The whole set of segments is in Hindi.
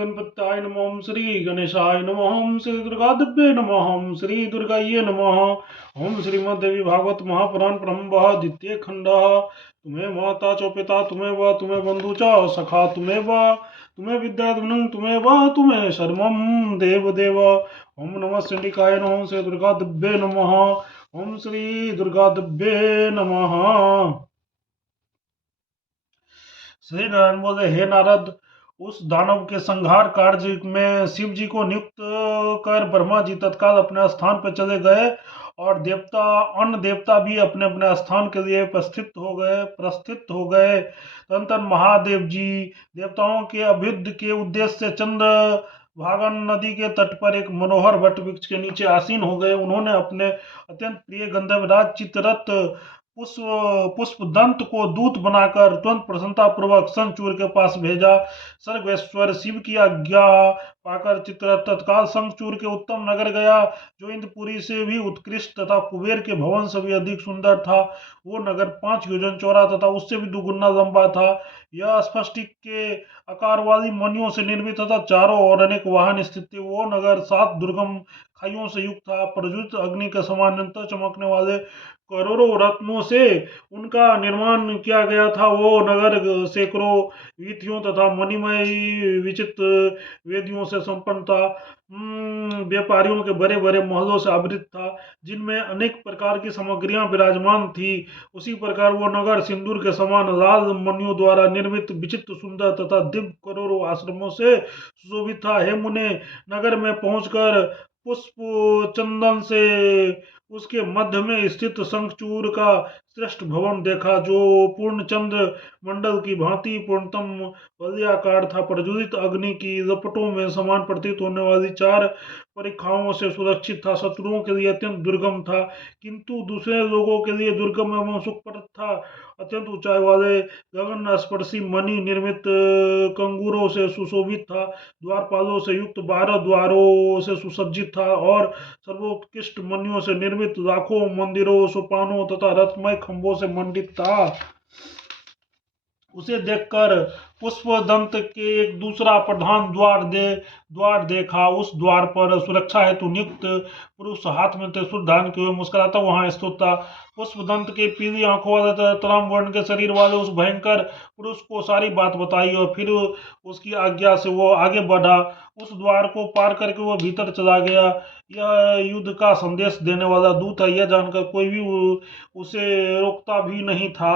गणपत्याय नमः। ओम श्री गणेशाय नमः। ओम श्री दुर्गादिव्ये नमः। ओम श्री दुर्गाये नमः। ओम श्रीमद्देवी भागवत महापुराण ब्रह्म द्वितीय खंड। तुम्हें माता च पिता तुम्हें व तुम्हें बंधु च सखा तुम्हें व तुम्हें विद्याधनं तुम्हें व तुम्हें शर्मं देव देव। ओम नमः सिंडिकाय नमः। ओम श्री दुर्गादिव्ये नमः। ओम श्री दुर्गादिव्ये नमः। श्री नारायण बोले, हे नारद, उस दानव के संहार कार्य में शिव जी को नियुक्त कर ब्रह्मा जी तत्काल अपने स्थान पर चले गए और देवता अन्य देवता भी अपने अपने स्थान के लिए प्रस्थित हो गए। तदनंतर महादेव जी देवताओं के अभ्युदय के उद्देश्य से चंद्र भागन नदी के तट पर एक मनोहर वट वृक्ष के नीचे आसीन हो गए। उन्होंने अपने अत्यंत प्रिय गंधर्वराज चित्ररथ पुष्पदंत को दूत बनाकर तुरंत प्रसन्नता पूर्वक शंखचूड़ के पास भेजा। सर्वेश्वर शिव की आज्ञा पाकर चित्ररथ तत्काल शंखचूड़ के उत्तम नगर गया, जो इंद्रपुरी से भी उत्कृष्ट तथा कुबेर के भवन से भी अधिक सुंदर था। वो नगर 5 योजन चौड़ा तथा उससे भी दुगुना लंबा था। यह स्फटिक के आकार वाली मणियों से निर्मित तथा चारों ओर अनेक वाहन स्थित थे। वो नगर 7 दुर्गम खाइयों से युक्त था। प्रज्वलित अग्नि के समान निरंतर चमकने वाले करोड़ों रत्नों से उनका निर्माण किया गया था। वो नगर सैकड़ों वीथियों तथा मणिमय विचित्र वेदियों से संपन्न था। व्यापारियों के बड़े बड़े महलों से आवृत था, जिनमें अनेक प्रकार की सामग्रियां विराजमान थी। उसी प्रकार वो नगर सिंदूर के समान लाल मणियों द्वारा निर्मित विचित्र सुंदर तथा दिव्य करोड़ों आश्रमों से सुशोभित था। हे मुने, नगर में पहुंचकर पुष्प चंदन से उसके मध्य में स्थित शंखचूड़ का श्रेष्ठ भवन देखा, जो पूर्ण चंद्र मंडल की भांति पूर्णतम वलयाकार था। प्रज्वलित अग्नि की लपटों में समान प्रतीत होने वाली 4 परीक्षाओं से सुरक्षित था। शत्रुओं के लिए अत्यंत दुर्गम था, किंतु दूसरे लोगों के लिए दुर्गम एवं सुखप्रद था। अत्यंत ऊंचाई वाले गगन स्पर्शी मणि निर्मित कंगूरों से सुशोभित था। द्वारपालों से युक्त 12 द्वारों से सुसज्जित था और सर्वोत्कृष्ट मणियों से निर्मित लाखों मंदिरों, सोपानों तथा रत्नमय खंभों से मंडित था। उसे देखकर पुष्पदंत के एक दूसरा प्रधान द्वार देखा। उस द्वार पर सुरक्षा हेतु नियुक्त पुरुष हाथ में त्रिशूल धारण किए हुए मुस्कुराता वहां स्थित था। पुष्पदंत के पीली आंखों वाले तराम वर्ण के शरीर वाले उस भयंकर पुरुष को सारी बात बताई और फिर उसकी आज्ञा से वो आगे बढ़ा। उस द्वार को पार करके वो भीतर चला गया। यह युद्ध का संदेश देने वाला दूत है, यह जानकर कोई भी उसे रोकता भी नहीं था।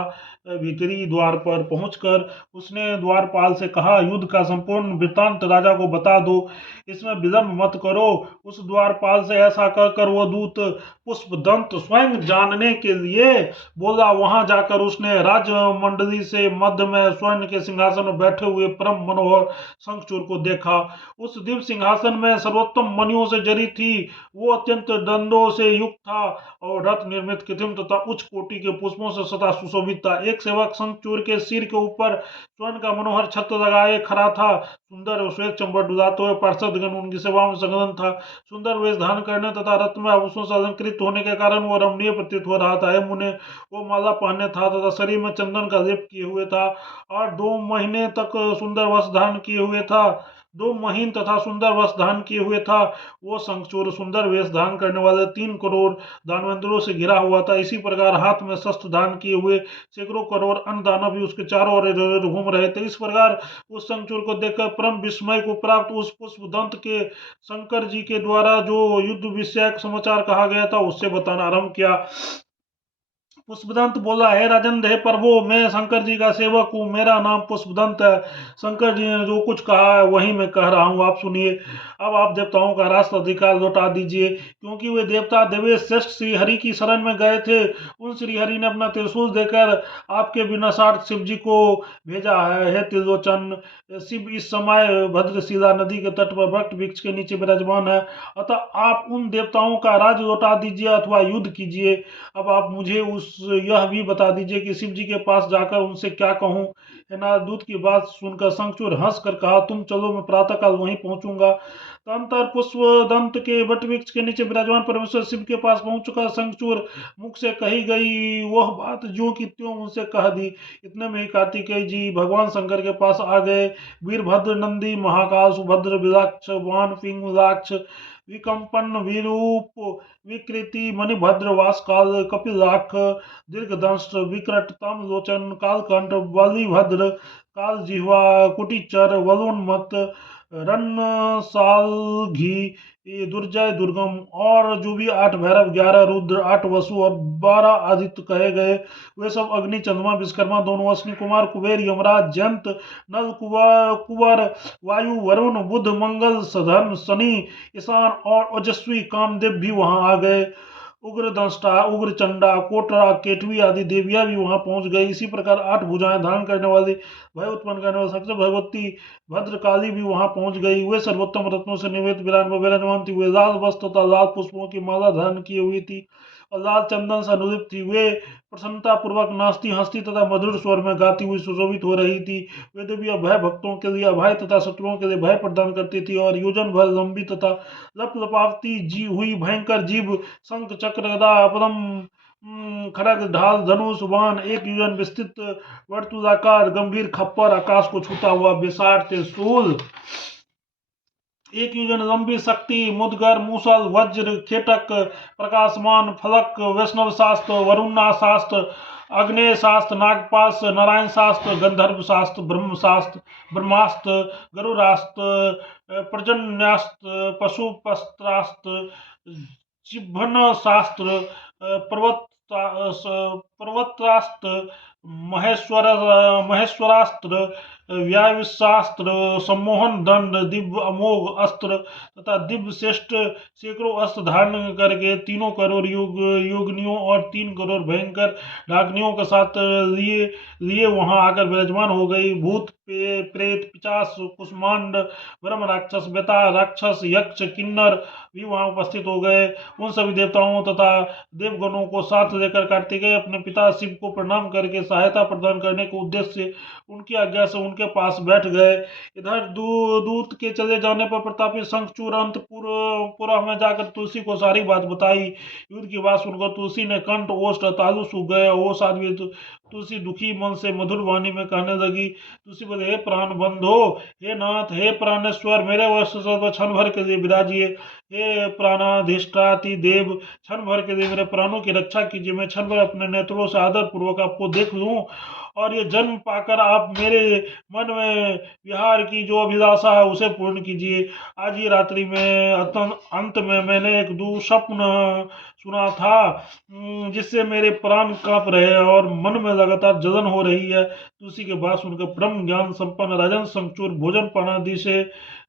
भीतरी द्वार पर पहुंचकर उसने द्वारपाल से कहा, युद्ध का संपूर्ण वृत्तांत राजा को बता दो, इसमें विलंब मत करो। उस द्वारपाल से ऐसा कहकर वो दूत पुष्पदंत स्वयं जानने के लिए बोला। वहां जाकर उसने राजमंडली से मध्य में स्वर्ण के सिंहासन में बैठे हुए परम मनोहर शंखचूड़ को देखा। उस दिव्य सिंहासन में सर्वोत्तम मणियों से जड़ी थी। वो अत्यंत दंडों से युक्त था और रत्न निर्मित कृत्रिम तथा उच्च कोटि के पुष्पों से सदा सुशोभित था। एक सेवक शंखचूड़ के सिर के ऊपर स्वर्ण का मनोहर छत्र लगाए खड़ा था। सुंदर और श्वेत चंबर डुलाते हुए पार्षदगण उनकी सेवा में संलग्न था। सुंदर वेश धारण करने तथा रत्नमय आभूषणों से अलंकृत होने के कारण वो रमणीय प्रतीत हो रहा था। हे मुने, वो माला पहने था तथा शरीर में चंदन का लेप किए हुए था और 2 महीने तक सुंदर वस्त्र धारण किए हुए था। 2 महीन तथा सुंदर वस्त्र धारण किए हुए था। वो शंखचूड़ सुंदर वेश धारण करने वाले 3 करोड़ दानवेंद्रों से घिरा हुआ था। इसी प्रकार हाथ में शस्त्र धारण किए हुए सैकड़ों करोड़ अन्य दानव भी उसके चारों ओर घूम रहे थे। इस प्रकार उस शंखचूड़ को देखकर परम विस्मय को प्राप्त उस पुष्पदंत के शंकर जी के द्वारा जो युद्ध विषयक समाचार कहा गया था उससे बताना आरंभ किया। पुष्पदंत बोला, हे राजन, हे प्रभु, मैं शंकर जी का सेवक हूँ, मेरा नाम पुष्पदंत है। शंकर जी ने जो कुछ कहा है वही मैं कह रहा हूँ, आप सुनिए। अब आप देवताओं का राष्ट्र अधिकार लौटा दीजिए, क्योंकि वे देवता देवेश श्रेष्ठ श्री हरि की शरण में गए थे। उन श्री हरि ने अपना त्रिशूल देकर आपके विनाशार्थ शिव जी को भेजा है। हे त्रिलोचन, शिव इस समय भद्रशिला नदी के तट पर वट वृक्ष के नीचे विराजमान है। अतः आप उन देवताओं का राज लौटा दीजिए अथवा युद्ध कीजिए। अब आप मुझे यह भी बता दीजिए कि शिव जी के पास जाकर उनसे क्या कहूँ। हे नारद, दूत की बात सुनकर शंखचूड़ हंस कर कहा, तुम चलो, मैं प्रातःकाल वहीं पहुंचूंगा। तदंतर पुष्प दंत के वट वृक्ष के नीचे विराजमान परमेश्वर शिव के पास पहुंच चुका शंखचूड़ मुख से कही गई वह बात ज्यों की त्यों उनसे कह दी। इतने में ही कार्तिकेय जी भगवान शंकर के पास आ गए। वीरभद्र नंदी महाकाल सुभद्र विदाक्ष वान पिंगलाक्ष विकंपन विरूप विकृति मणिभद्र वासकाल कपिलाक्ष दीर्घदंष्ट विकट तम लोचन कालकंठ बलिभद्र काल जिह्वा कुटिचर वलोन्मत रन्नसालघी दुर्जय दुर्गम और जो भी 8 भैरव 11 रुद्र 8 वसु और 12 आदित्य कहे गए वे सब अग्नि चंद्रमा विश्वकर्मा दोनों अश्विनी कुमार कुबेर यमराज जयंत नल कुंवर वायु वरुण बुध मंगल सधन शनि ईशान और ओजस्वी कामदेव भी वहां आ गए। उग्र दंष्टा उग्र चंडा कोटरा केटवी आदि देवियां भी वहां पहुंच गई। इसी प्रकार 8 भुजाएं धारण करने वाली भय उत्पन्न करने वाली सबसे भगवती भद्रकाली भी वहां पहुंच गई। वे सर्वोत्तम रत्नों से निवेदित विराजमान थी। वे लाल वस्त्र तथा लाल पुष्पों की माला धारण किए हुई थी और लाल चंदन से अनुलिप्त थी। वे प्रसन्नता पूर्वक नाचती हंसती तथा मधुर स्वर में गाती हुई सुशोभित हो रही थी। वे देवी अभय भक्तों के लिए अभय तथा शत्रुओं के लिए भय प्रदान करती थी और योजन भर लंबी तथा लपलपाती जी हुई भयंकर जीव शंख चक्र गदा पद्म खड़ग ढाल धनुष बाण एक योजन विस्तृत वर्तुलाकार गंभीर खप्पर आकाश को छूता हुआ विशाल त्रिशूल एक योजन लंबी शक्ति मुदगर मूसल वज्र खेटक प्रकाशमान फलक वैष्णव शास्त्र वरुणा शास्त्र अग्नेय शास्त्र नागपाश नारायण शास्त्र गंधर्व शास्त्र ब्रह्मास्त्र गरुरास्त्र पर्जन्यास्त्र पशुपस्त्रास्त्र चिह्न शास्त्र पर्वतास्त्र महेश्वरास्त्र व्यायशास्त्र सम्मोहन दंड दिव्य अमोघ अस्त्र तथा दिव्य श्रेष्ठ सैकड़ों अस्त्र धारण करके 3 करोड़ योगनियों और 3 करोड़ भयंकर डाकनियों के साथ लिए वहां आकर विराजमान हो गई। भूत प्रेत पिचास कुष्मांड ब्रह्म राक्षस बेता राक्षस यक्ष किन्नर भी वहां उपस्थित हो गए। उन सभी देवताओं तथा देवगणों को साथ लेकर कार्तिकेय अपने पिता शिव को प्रणाम करके सहायता प्रदान करने के उद्देश्य से उनकी आज्ञा से उनके पास बैठ गए। इधर दूत के चले जाने पर प्रतापी शंखचूड़ अंतपुर में जाकर तुलसी को सारी बात बताई। युद्ध की बात सुनकर तुलसी ने कंठ ओष्ठ तालु सूख गए। ओ साध्वी तुलसी दुखी मन से मधुर वाणी में कहने लगी। तुलसी बोले, हे प्राण बंधो, हे नाथ, हे प्राणेश्वर, मेरे वश क्षण भर के लिए विराजिए। हे प्राणाधिष्ठाति देव, क्षण भर के लिए मेरे प्राणों की रक्षा कीजिए। मैं क्षण भर अपने नेत्रों से आदर पूर्वक आपको देख लूं और ये जन्म पाकर आप मेरे मन में विहार की जो अभिलाषा है उसे पूर्ण कीजिए। आज ही रात्रि में अंत में मैंने एक दुःस्वप्न सुना था जिससे मेरे प्राण कांप रहे हैं और मन में लगातार जलन हो रही है। तुलसी के बात सुनकर ब्रह्म ज्ञान संपन्न राजन शंखचूड़ भोजन पानादि से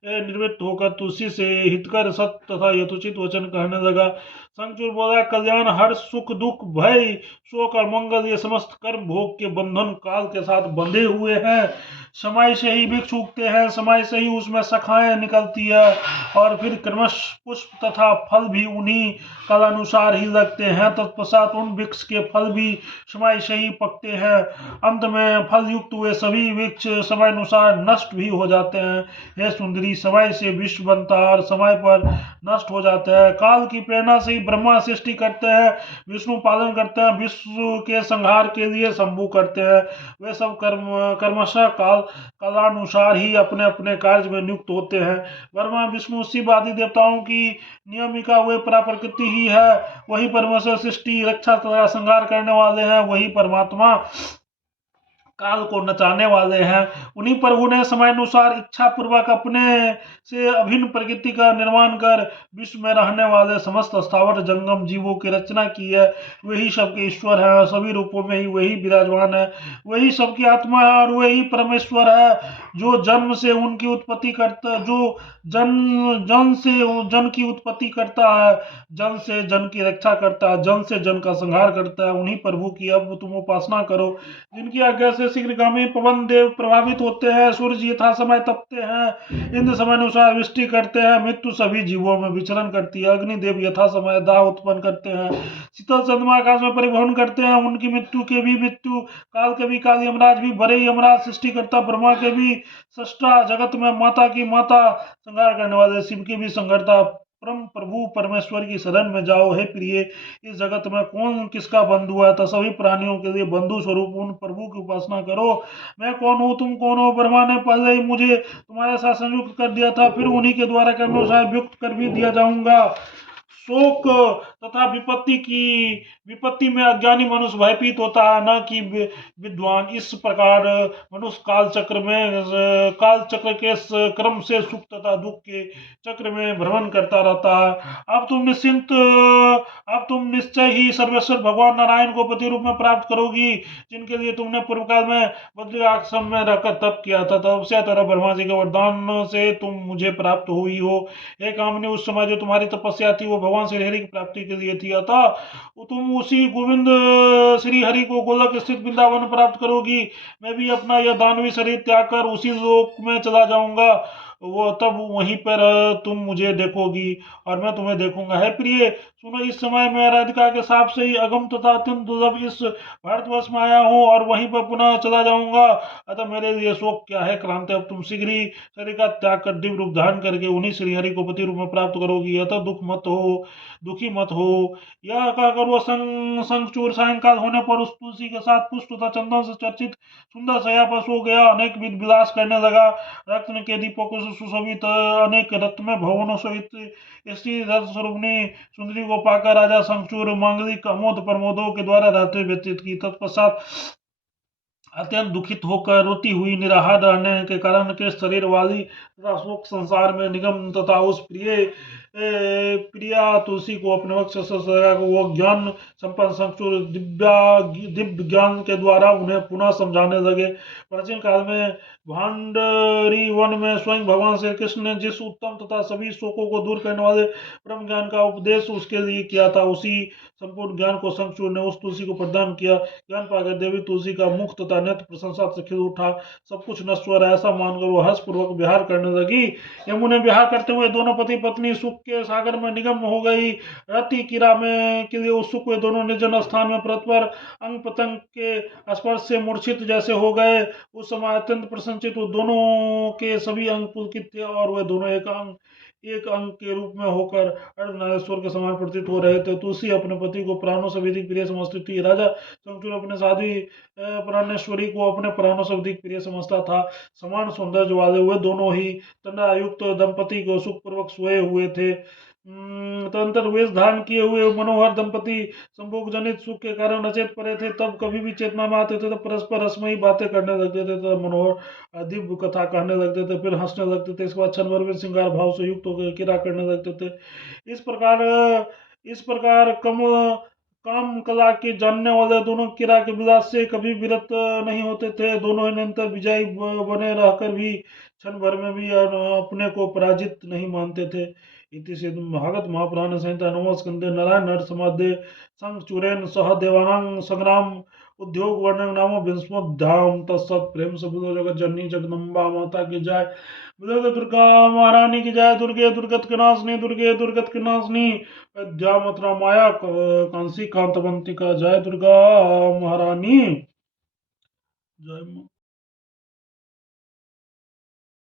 निवृत्त होकर तुलसी से हितकर सत्य तथा यथोचित वचन कहने लगा। शंखचूड़ बोला, कल्याण हर्ष सुख दुख भय शोक और मंगल ये समस्त कर्म भोग के बंधन काल के साथ बंधे हुए हैं। समय से ही वृक्ष उगते हैं, समय से ही उसमें शाखाएं निकलती है और फिर क्रमश पुष्प तथा फल भी उन्हीं कालानुसार ही लगते हैं। तत्पश्चात उन वृक्ष के फल भी समय से ही पकते हैं। अंत में फल युक्त हुए सभी वृक्ष समय अनुसार नष्ट भी हो जाते हैं। हे सुंदरी, समय से विश्व बनता है और समय पर नष्ट हो जाता है। काल की प्रेरणा से ही ब्रह्मा सृष्टि करते हैं, विष्णु पालन करते हैं, विश्व के संहार के लिए शंभु करते हैं। वे सब कर्मशः कालानुसार ही अपने अपने कार्य में नियुक्त होते हैं। ब्रह्मा विष्णु शिव आदि देवताओं की नियमिका वे प्रकृति ही है। वही परमेश्वर सृष्टि रक्षा तथा संहार करने वाले हैं। वही परमात्मा काल को नचाने वाले हैं। उन्हीं प्रभु ने समय अनुसार इच्छा पूर्वक अपने से अभिन्न प्रकृति का निर्माण कर विश्व में रहने वाले समस्त स्थावर जंगम जीवों की रचना की है। वही सबके ईश्वर है, सभी रूपों में ही वही विराजमान है। वही सबकी आत्मा है और वही परमेश्वर है जो जन्म से उनकी उत्पत्ति करता, जो जन से जन की उत्पत्ति करता है, जन से जन की रक्षा करता है, जन से जन का संहार करता है। उन्हीं प्रभु की अब तुम उपासना करो जिनकी आज्ञा से से शीघ्रगामी पवन देव प्रभावित होते हैं, सूर्य यथा समय तपते हैं, इंद्र समय अनुसार वृष्टि करते हैं, मृत्यु सभी जीवों में विचरण करती है, अग्निदेव यथा समय दाह उत्पन्न करते हैं, शीतल चंद्रमा आकाश में परिवहन करते हैं, उनकी मृत्यु के भी मृत्यु काल के भी काल, यमराज भी बड़े यमराज, सृष्टिकर्ता ब्रह्मा के भी सृष्टा, जगत में माता की माता, संहार करने वाले शिव की भी संहर्ता, परम प्रभु परमेश्वर की शरण में जाओ। हे प्रिय, इस जगत में कौन किसका बंधु है, तो सभी प्राणियों के लिए बंधु स्वरूप उन प्रभु की उपासना करो। मैं कौन हूँ, तुम कौन हो? ब्रह्मा ने पहले ही मुझे तुम्हारे साथ संयुक्त कर दिया था, फिर उन्हीं के द्वारा कर्मों युक्त कर भी दिया जाऊंगा। शोक तथा विपत्ति में अज्ञानी मनुष्य भयभीत होता है, न कि विद्वान। इस प्रकार मनुष्य काल चक्र के क्रम से सुख तथा दुख के चक्र में भ्रमण करता रहता है। अब तुम निश्चय ही सर्वेश्वर भगवान नारायण को पति रूप में प्राप्त करोगी, जिनके लिए तुमने पूर्व काल में बद्री आश्रम में रहकर तप किया था। तब से तरह ब्रह्मा जी के वरदान से तुम मुझे प्राप्त हुई हो। हे कामनी, उस समय जो तुम्हारी तपस्या थी वो भगवान श्री हरि की प्राप्ति के लिए थी, अतः तुम उसी गोविंद श्री हरि को गोलक स्थित वृंदावन प्राप्त करोगी। मैं भी अपना यह दानवी शरीर त्याग कर उसी लोक में चला जाऊंगा, वो तब वहीं पर तुम मुझे देखोगी और मैं तुम्हें देखूंगा। है प्रिय, सुनो, इस समय मैं राधिका के साप से ही अगम तथा अत्यंत दुर्लभ इस भारतवर्ष में आया हूँ और वहीं पर पुनः चला जाऊंगा, अतः मेरे लिए शोक क्या है क्रांति। अब तुम शीघ्र ही शरीर का त्याग कर दिव्य रूप धारण करके उन्हीं श्री हरि को पति रूप में प्राप्त करोगी, अतः दुखी मत हो। यह कहकर वो शंखचूड़ सायंकाल होने पर उस तुलसी के साथ पुष्प तथा चंदन से चर्चित सुंदर शैया पर सो गया। अनेक विध विलास करने लगा। रत्न के दीपकों से सुशोभित अनेक रत्न भवनों सहित स्त्री रथ स्वरूपनी सुंदरी को पाकर राजा शंखचूड़ मांगलिक अमोद प्रमोदों के द्वारा रात्रि व्यतीत की। तत्पश्चात अत्यंत दुखित होकर रोती हुई निराहार रहने के कारण के शरीर वाली तथा शोक संसार में निगम तथा उस प्रिया तुलसी को अपने वक्त वो ज्ञान संपन्न शंखचूड़ दिव्य ज्ञान के द्वारा उन्हें पुनः समझाने लगे। प्राचीन काल में भांडरी वन में स्वयं भगवान श्री कृष्ण ने जिस उत्तम तथा सभी शोकों को दूर करने वाले ब्रह्म ज्ञान का उपदेश उसके लिए किया था, उसी संपूर्ण ज्ञान को शंखचूड़ ने उस तुलसी को प्रदान किया। ज्ञान पाकर देवी तुलसी का मुख तथा नेत्र प्रशंसा से खिल उठा। सब कुछ नश्वर ऐसा मानकर वो हर्षपूर्वक विहार करने लगी। यमुना विहार करते हुए दोनों पति पत्नी सुख के सागर में निगम हो गई। रति किरा में के लिए उत्सुक हुए दोनों निर्जन स्थान में परस्पर अंग पतंग के स्पर्श से मूर्छित जैसे हो गए। उस समय अत्यंत प्रसन्नचित दोनों के सभी अंग पुलकित थे और वे दोनों एक अंग के रूप में होकर अर्धनारेश्वर के समान प्रतीत हो रहे थे। तुलसी अपने पति को प्राणों से अधिक प्रिय समझती थी। राजा शंखचूड़ अपने साध्वी प्राणेश्वरी को अपने प्राणों से अधिक प्रिय समझता था। समान सौंदर्य वाले हुए दोनों ही तंडायुक्त दंपति को सुखपूर्वक सोए हुए थे। तदंतर वेश धारण किए हुए मनोहर दंपति संभोग जनित सुख के कारण अचेत पड़े थे। तब कभी भी चेतना में आते थे तो परस्पर रसमयी बातें करने लगते थे, तब मनोहर दिव्य कथा कहने लगते थे, फिर हंसने लगते थे। इसके बाद क्षण भर में श्रृंगार भाव से युक्त होकर क्रीड़ा करने लगते थे। इस प्रकार काम कला के जानने वाले दोनों क्रीड़ा के विलास से कभी विरत नहीं होते थे। दोनों ही निरंतर विजयी बने रहकर भी क्षण भर में भी अपने को पराजित नहीं मानते थे। इति श्री भागवत महापुराण संहिता नवम स्कंदे नारायण नर समादे शंखचूड़ेन सह देवानां संग्राम उद्योग वर्णन नामो विंशमोऽध्यायः। तत्सत् प्रेम से बोलो जगत जननी जगदम्बा माता की जय। बोलो दुर्गा महारानी की जय। दुर्गे दुर्गत के नाशनी, दुर्गे दुर्गत के नाशनी, विद्या मथुरा माया कांसी कांतवंती का जय। दुर्गा महारानी जय।